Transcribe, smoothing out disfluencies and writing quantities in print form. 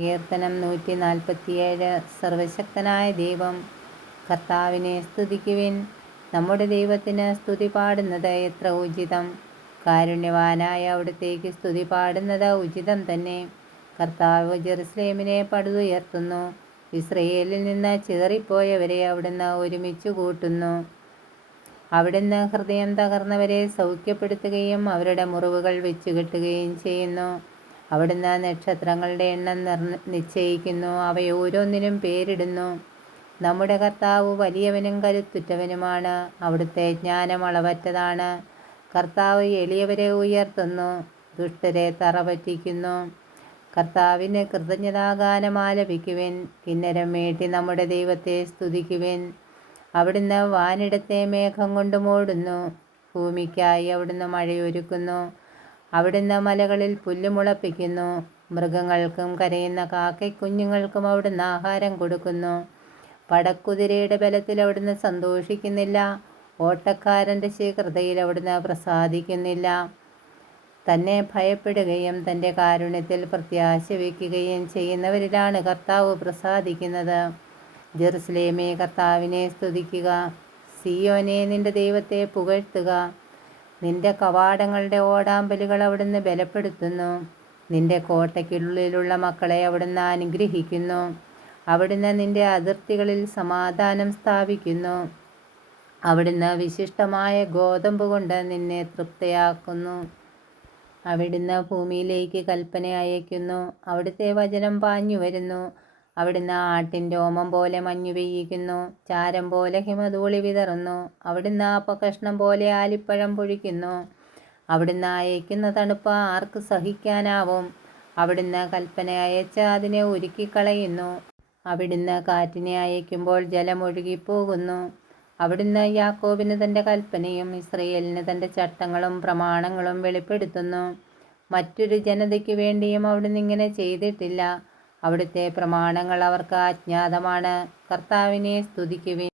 കീർത്തനം 147. സർവശക്തനായ ദൈവം. കർത്താവിനെ സ്തുതിക്കുവിൻ. നമ്മുടെ ദൈവത്തിന് സ്തുതി പാടുന്നത് എത്ര ഉചിതം. കാരുണ്യവാനായ അവിടുത്തേക്ക് സ്തുതി പാടുന്നത് ഉചിതം തന്നെ. കർത്താവ് ജെറുസലേമിനെ പടുതുയർത്തുന്നു. ഇസ്രയേലിൽ നിന്ന് ചിതറിപ്പോയവരെ അവിടുന്ന് ഒരുമിച്ച് കൂട്ടുന്നു. അവിടുന്ന് ഹൃദയം തകർന്നവരെ സൗഖ്യപ്പെടുത്തുകയും അവരുടെ മുറിവുകൾ വെച്ചുകെട്ടുകയും ചെയ്യുന്നു. അവിടുന്ന് നക്ഷത്രങ്ങളുടെ എണ്ണം നിശ്ചയിക്കുന്നു, അവയോരോന്നിനും പേരിടുന്നു. നമ്മുടെ കർത്താവ് വലിയവനും കരുത്തുറ്റവനുമാണ്. അവിടുത്തെ ജ്ഞാനം അളവറ്റതാണ്. കർത്താവ് എളിയവരെ ഉയർത്തുന്നു, ദുഷ്ടരെ തറപറ്റിക്കുന്നു. കർത്താവിന് കൃതജ്ഞതാഗാനം ആലപിക്കുവിൻ. കിന്നരം മീട്ടി നമ്മുടെ ദൈവത്തെ സ്തുതിക്കുവിൻ. അവിടുന്ന് വാനിടത്തെ മേഘം കൊണ്ട് മൂടുന്നു. ഭൂമിക്കായി അവിടുന്ന് മഴയൊരുക്കുന്നു. അവിടുന്ന് മലകളിൽ പുല്ല് മുളപ്പിക്കുന്നു. മൃഗങ്ങൾക്കും കരയുന്ന കാക്കക്കുഞ്ഞുങ്ങൾക്കും അവിടുന്ന് ആഹാരം കൊടുക്കുന്നു. പടക്കുതിരയുടെ ബലത്തിൽ അവിടുന്ന് സന്തോഷിക്കുന്നില്ല. ഓട്ടക്കാരൻ്റെ ശീഘ്രതയിൽ അവിടുന്ന് പ്രസാദിക്കുന്നില്ല. തന്നെ ഭയപ്പെടുകയും തൻ്റെ കാരുണ്യത്തിൽ പ്രത്യാശ വയ്ക്കുകയും ചെയ്യുന്നവരിലാണ് കർത്താവ് പ്രസാദിക്കുന്നത്. ജെറുസലേമേ, കർത്താവിനെ സ്തുതിക്കുക. സിയോനെ, നിന്റെ ദൈവത്തെ പുകഴ്ത്തുക. നിന്റെ കവാടങ്ങളുടെ ഓടാമ്പലുകൾ അവിടുന്ന് ബലപ്പെടുത്തുന്നു. നിന്റെ കോട്ടയ്ക്കുള്ളിലുള്ള മക്കളെ അവിടുന്ന് അനുഗ്രഹിക്കുന്നു. അവിടുന്ന് നിന്റെ അതിർത്തികളിൽ സമാധാനം സ്ഥാപിക്കുന്നു. അവിടുന്ന് വിശിഷ്ടമായ ഗോതമ്പ് കൊണ്ട് നിന്നെ തൃപ്തയാക്കുന്നു. അവിടുന്ന് ഭൂമിയിലേക്ക് കൽപ്പന അയക്കുന്നു. അവിടുത്തെ വചനം പാഞ്ഞു വരുന്നു. അവിടുന്ന് ആട്ടിൻ രോമം പോലെ മഞ്ഞു പെയ്യിക്കുന്നു. ചാരം പോലെ ഹിമധൂളി വിതറുന്നു. അവിടുന്ന് അപ്പകഷ്ണം പോലെ ആലിപ്പഴം പൊഴിക്കുന്നു. അവിടുന്ന് അയക്കുന്ന തണുപ്പ് ആർക്ക് സഹിക്കാനാവും? അവിടുന്ന് കൽപ്പന അയച്ച് അതിനെ ഉരുക്കിക്കളയുന്നു. അവിടുന്ന് കാറ്റിനെ അയക്കുമ്പോൾ ജലം ഒഴുകിപ്പോകുന്നു. അവിടുന്ന് യാക്കോബിന് തൻ്റെ കൽപ്പനയും ഇസ്രയേലിന് തൻ്റെ ചട്ടങ്ങളും പ്രമാണങ്ങളും വെളിപ്പെടുത്തുന്നു. മറ്റൊരു ജനതയ്ക്ക് വേണ്ടിയും അവിടുന്ന് ഇങ്ങനെ ചെയ്തിട്ടില്ല. അവിടുത്തെ പ്രമാണങ്ങൾ അവർക്ക് അജ്ഞാതമാണ്. കർത്താവിനെ സ്തുതിക്കുവിൻ.